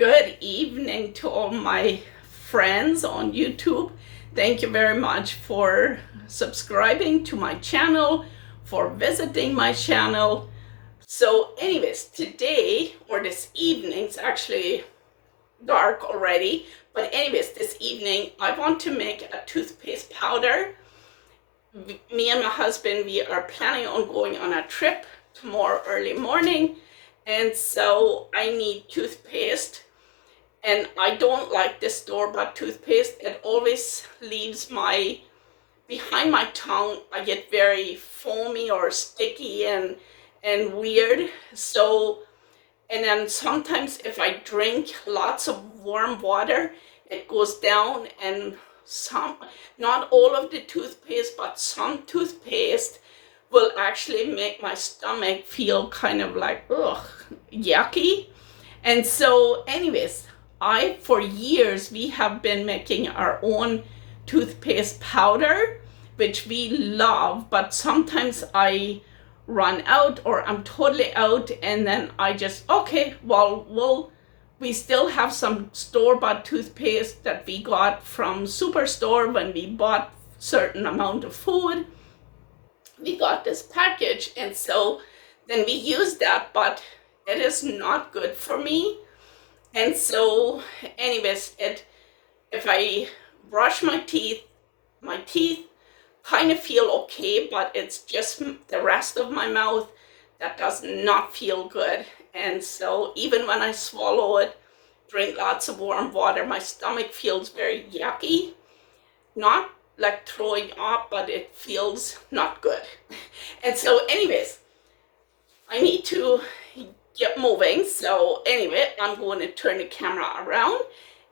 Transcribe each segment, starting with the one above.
Good evening to all my friends on YouTube. Thank you very much for subscribing to my channel, for visiting my channel. So anyways, today, or this evening, it's actually dark already, but anyways, this evening, I want to make a toothpaste powder. Me and my husband, we are planning on going on a trip tomorrow early morning, and so I need toothpaste. And I don't like this store-bought toothpaste. It always leaves behind my tongue. I get very foamy or sticky and weird. So, and then sometimes if I drink lots of warm water, it goes down, and not all of the toothpaste, but some toothpaste will actually make my stomach feel kind of like, ugh, yucky. And so anyways, for years, we have been making our own toothpaste powder, which we love, but sometimes I run out or I'm totally out, and then I just, okay, well, we still have some store-bought toothpaste that we got from Superstore when we bought certain amount of food. We got this package, and so then we use that, but it is not good for me. And so anyways, if I brush my teeth kind of feel okay, but it's just the rest of my mouth that does not feel good. And so even when I swallow it, drink lots of warm water, my stomach feels very yucky. Not like throwing up, but it feels not good. And so anyways, I need to get moving. So anyway, I'm going to turn the camera around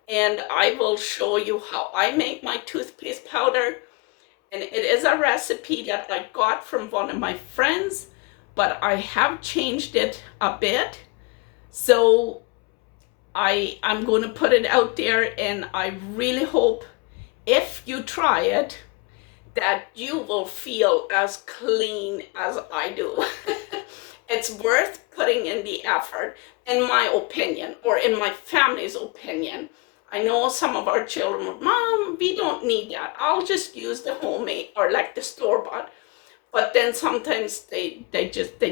and I will show you how I make my toothpaste powder. And it is a recipe that I got from one of my friends, but I have changed it a bit. So I'm going to put it out there, and I really hope if you try it that you will feel as clean as I do. It's worth putting in the effort, in my opinion, or in my family's opinion. I know some of our children, Mom, we don't need that. I'll just use the homemade or like the store-bought. But then sometimes they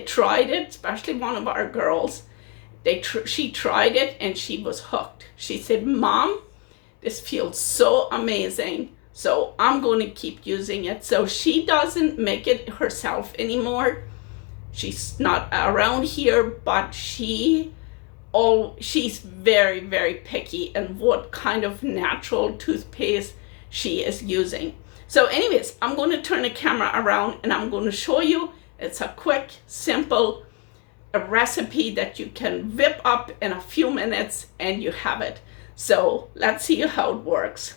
tried it, especially one of our girls. She tried it and she was hooked. She said, Mom, this feels so amazing. So I'm going to keep using it. So she doesn't make it herself anymore. She's not around here, but she's very, very picky in what kind of natural toothpaste she is using. So anyways, I'm going to turn the camera around and I'm going to show you. It's a quick, simple recipe that you can whip up in a few minutes and you have it. So let's see how it works.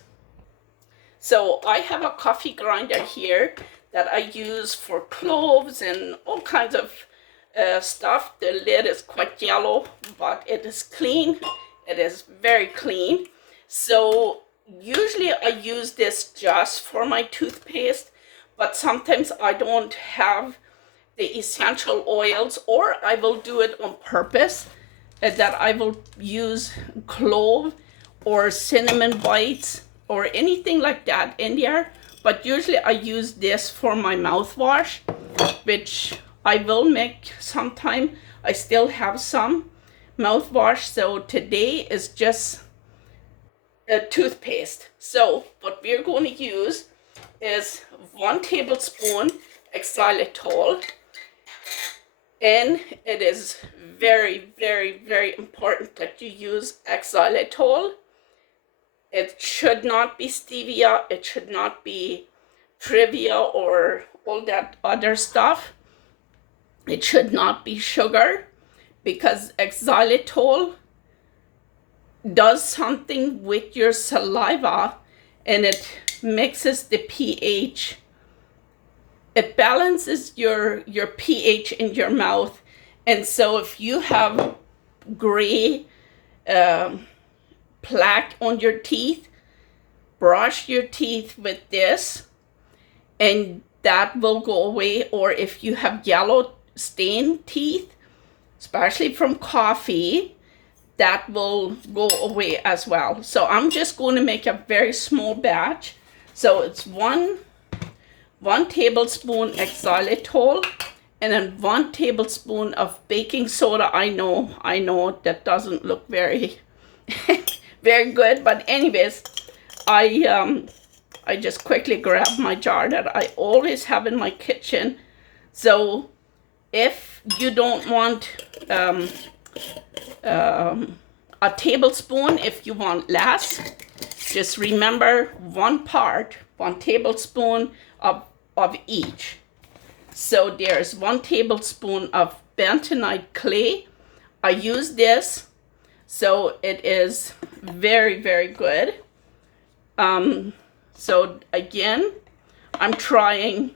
So I have a coffee grinder here that I use for cloves and all kinds of stuff. The lid is quite yellow, but it is clean. It is very clean. So usually I use this just for my toothpaste, but sometimes I don't have the essential oils, or I will do it on purpose, that I will use clove or cinnamon bites or anything like that in there. But usually I use this for my mouthwash, which I will make sometime. I still have some mouthwash, so today is just a toothpaste. So what we're going to use is 1 tablespoon Xylital, and it is very, very, very important that you use Xylital. It should not be stevia, it should not be trivia or all that other stuff. It should not be sugar, because Xylital does something with your saliva and it mixes the pH. It balances your pH in your mouth. And so if you have gray plaque on your teeth, brush your teeth with this and that will go away. Or if you have yellow stained teeth, especially from coffee, that will go away as well. So I'm just going to make a very small batch. So it's one tablespoon xylitol and then 1 tablespoon of baking soda. I know that doesn't look very very good, but anyways, I just quickly grabbed my jar that I always have in my kitchen. So if you don't want a tablespoon, if you want less, just remember 1 tablespoon of each. So there's 1 tablespoon of bentonite clay. I use this, so it is very, very good. So again, I'm trying,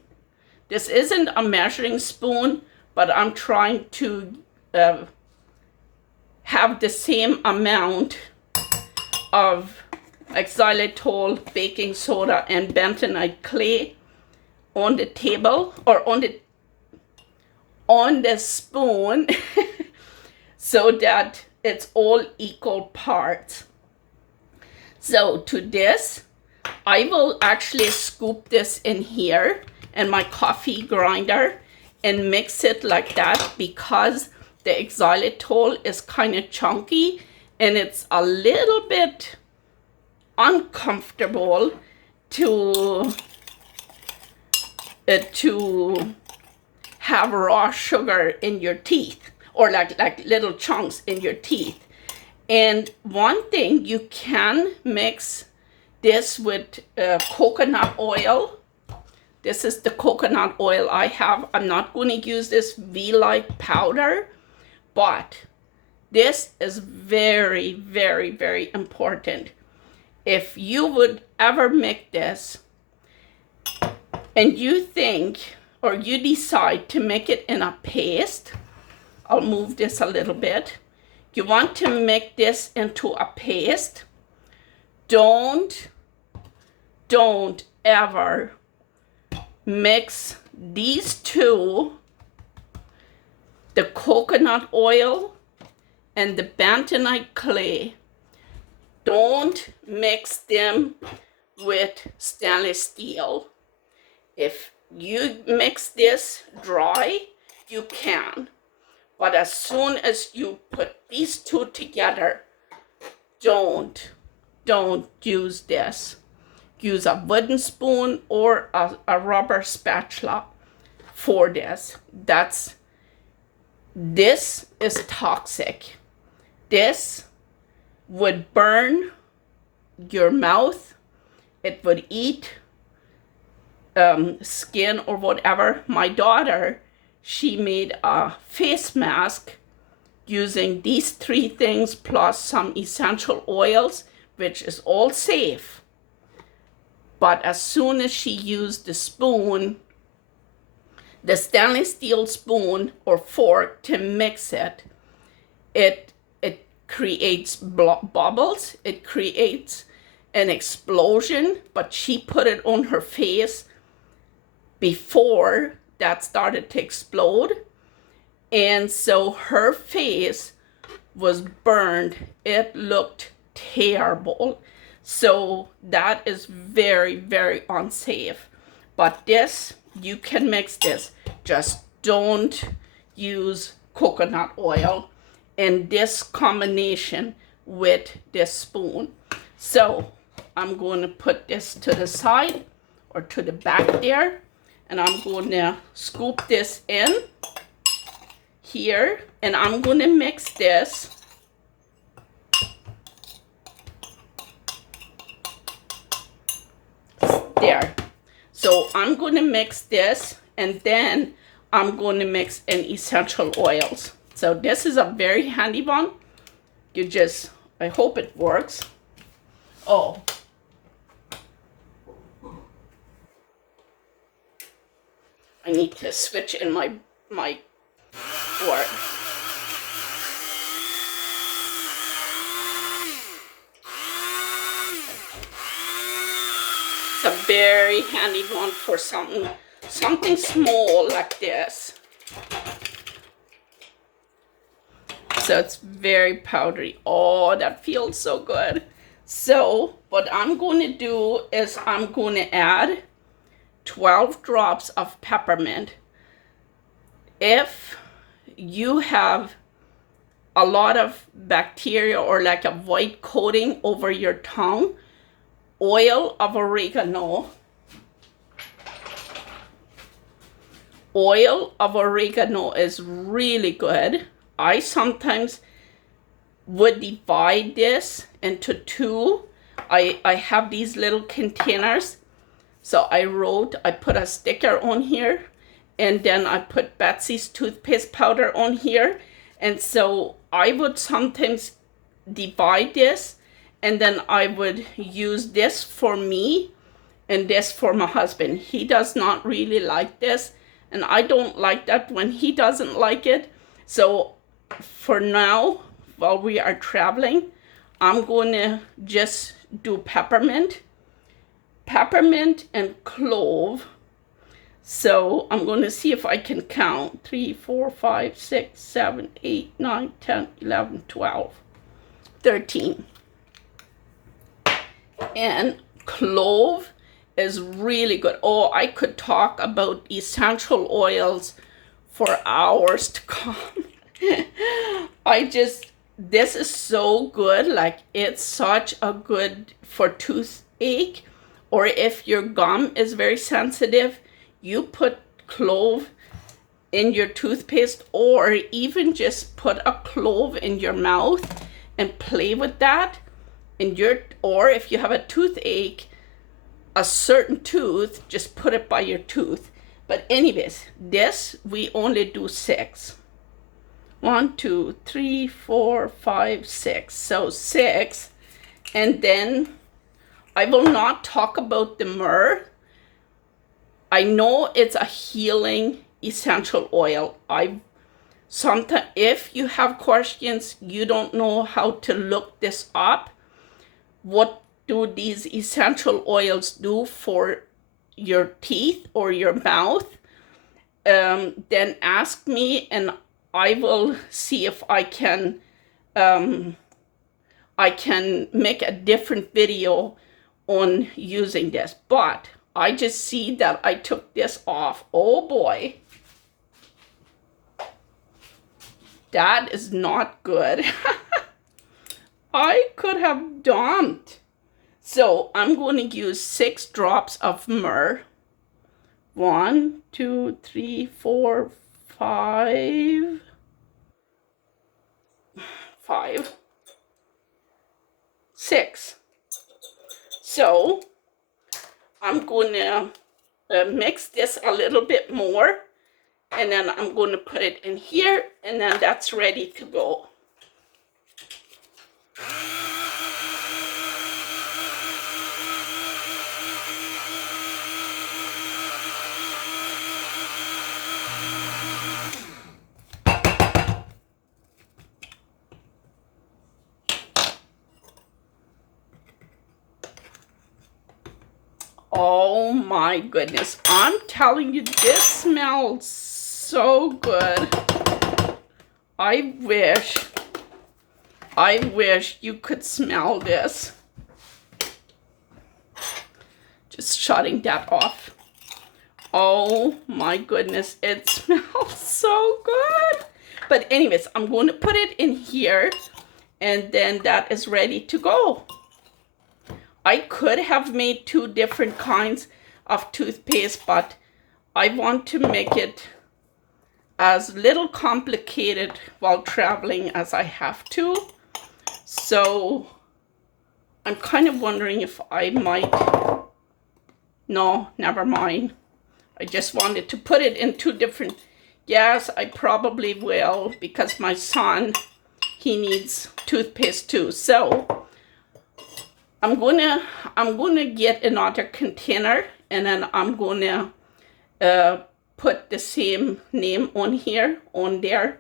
this isn't a measuring spoon, but I'm trying to have the same amount of xylitol, baking soda, and bentonite clay on the table, or on the spoon, so that it's all equal parts. So to this, I will actually scoop this in here in my coffee grinder and mix it like that, because the xylitol is kind of chunky and it's a little bit uncomfortable to have raw sugar in your teeth, or like little chunks in your teeth. And one thing, you can mix this with coconut oil. This is the coconut oil I have. I'm not going to use this Xylital powder, but this is very, very, very important. If you would ever make this and you think, or you decide to make it in a paste, I'll move this a little bit. You want to make this into a paste. Don't ever mix these two, the coconut oil and the bentonite clay. Don't mix them with stainless steel. If you mix this dry, you can. But as soon as you put these two together, don't use this. Use a wooden spoon or a rubber spatula for this. This is toxic. This would burn your mouth. It would eat skin or whatever. My daughter, she made a face mask using these 3 things plus some essential oils, which is all safe. But as soon as she used the spoon, the stainless steel spoon or fork to mix it, it creates bubbles, it creates an explosion, but she put it on her face before that started to explode. And so her face was burned. It looked terrible. So that is very, very unsafe. But this, you can mix this. Just don't use coconut oil in this combination with this spoon. So I'm going to put this to the side or to the back there. And I'm going to scoop this in here. And I'm going to mix this there. So I'm going to mix this, and then I'm going to mix in essential oils. So this is a very handy one. You just, I hope it works. Oh. I need to switch in my board. It's a very handy one for something small like this. So it's very powdery. Oh, that feels so good. So what I'm going to do is I'm going to add 12 drops of peppermint. If you have a lot of bacteria or like a white coating over your tongue, oil of oregano. Oil of oregano is really good. I sometimes would divide this into two. I have these little containers. So I put a sticker on here, and then I put Betzy's toothpaste powder on here. And so I would sometimes divide this, and then I would use this for me and this for my husband. He does not really like this, and I don't like that when he doesn't like it. So for now, while we are traveling, I'm going to just do peppermint and clove. So I'm going to see if I can count 3, 4, 5, 6, 7, 8, 9, 10, 11, 12, 13. And clove is really good. Oh, I could talk about essential oils for hours to come. This is so good. Like, it's such a good for toothache, or if your gum is very sensitive, you put clove in your toothpaste, or even just put a clove in your mouth and play with that. Or if you have a toothache, a certain tooth, just put it by your tooth. But anyways, this we only do 6. 1, 2, 3, 4, 5, 6. So 6. And then I will not talk about the myrrh. I know it's a healing essential oil. Sometimes if you have questions, you don't know how to look this up, what do these essential oils do for your teeth or your mouth, then ask me, and I will see if I can make a different video on using this. But I just see that I took this off. Oh boy, that is not good. I could have dumped. So I'm going to use 6 drops of myrrh. 1, 2, 3, 4, 5. 6. So I'm going to mix this a little bit more, and then I'm going to put it in here, and then that's ready to go. Oh my goodness, I'm telling you, this smells so good. I wish you could smell this. Just shutting that off. Oh my goodness, it smells so good. But anyways, I'm going to put it in here, and then that is ready to go. I could have made 2 different kinds of toothpaste, but I want to make it as little complicated while traveling as I have to. So I'm kind of wondering if I might, no, never mind. I just wanted to put it in 2 different, yes, I probably will, because my son, he needs toothpaste too. So I'm gonna get another container, and then I'm gonna put the same name on there,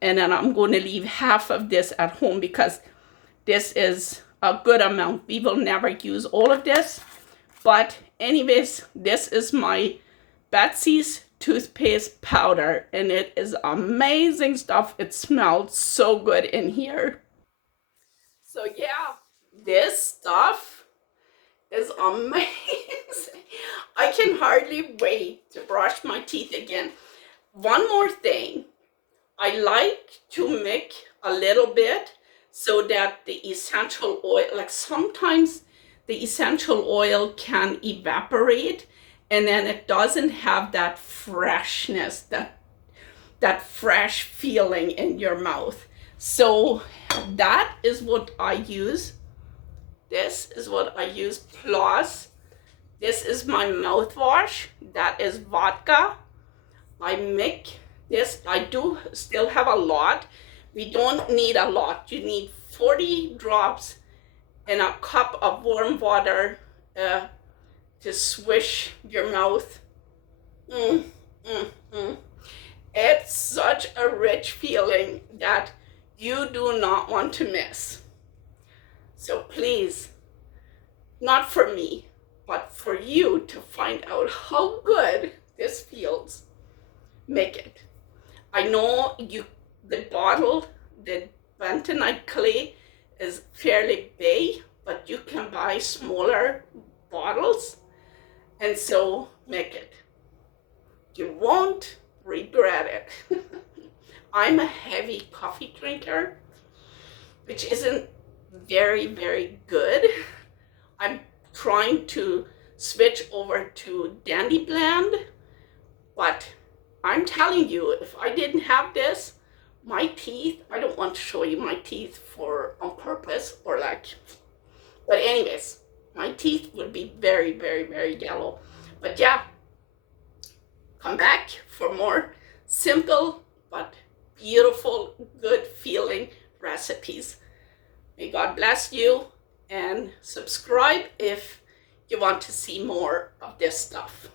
and then I'm gonna leave half of this at home because this is a good amount. We will never use all of this, but anyways, this is my Betzy's toothpaste powder, and it is amazing stuff. It smells so good in here. So yeah, this stuff is amazing. I can hardly wait to brush my teeth again. One more thing, I like to mix a little bit so that the essential oil, like sometimes the essential oil can evaporate and then it doesn't have that freshness, that fresh feeling in your mouth. So that is what I use. This is what I use. Plus, this is my mouthwash. That is vodka. I mix this. I do still have a lot. We don't need a lot. You need 40 drops in a cup of warm water to swish your mouth. Mm, mm, mm. It's such a rich feeling that you do not want to miss. So please, not for me, but for you to find out how good this feels, make it. I know the bottle, the bentonite clay is fairly big, but you can buy smaller bottles, and so make it. You won't regret it. I'm a heavy coffee drinker, which isn't very, very good. I'm trying to switch over to Dandy Blend, but I'm telling you, if I didn't have this, my teeth, I don't want to show you my teeth on purpose or like, but anyways, my teeth would be very, very, very yellow. But yeah, come back for more simple but beautiful, good feeling recipes. May God bless you, and subscribe if you want to see more of this stuff.